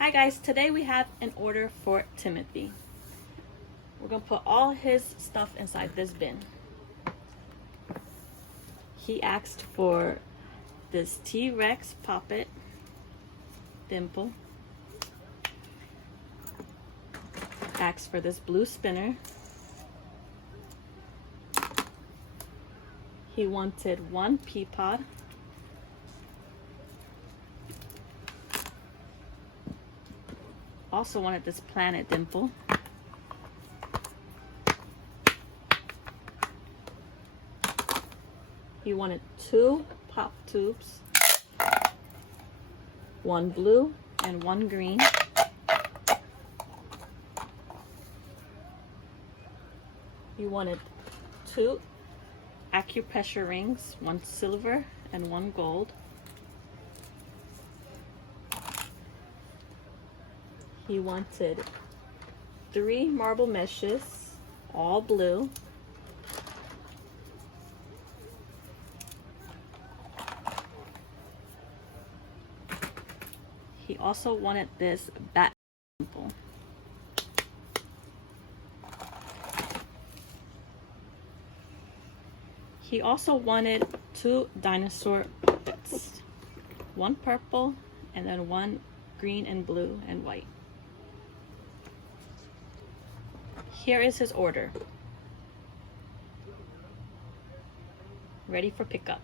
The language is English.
Hi guys, today we have an order for Timothy. We're gonna put all his stuff inside this bin. He asked for this T-Rex puppet, Dimple. Asked for this blue spinner. He wanted one pea pod. Also wanted this planet Dimple. He wanted 2 pop tubes, 1 blue and 1 green. He wanted 2 acupressure rings, 1 silver and 1 gold. He wanted 3 marble meshes, all blue. He also wanted this bat Dimple. He also wanted 2 dinosaur puppets, 1 purple and then 1 green and blue and white. Here is his order. Ready for pickup.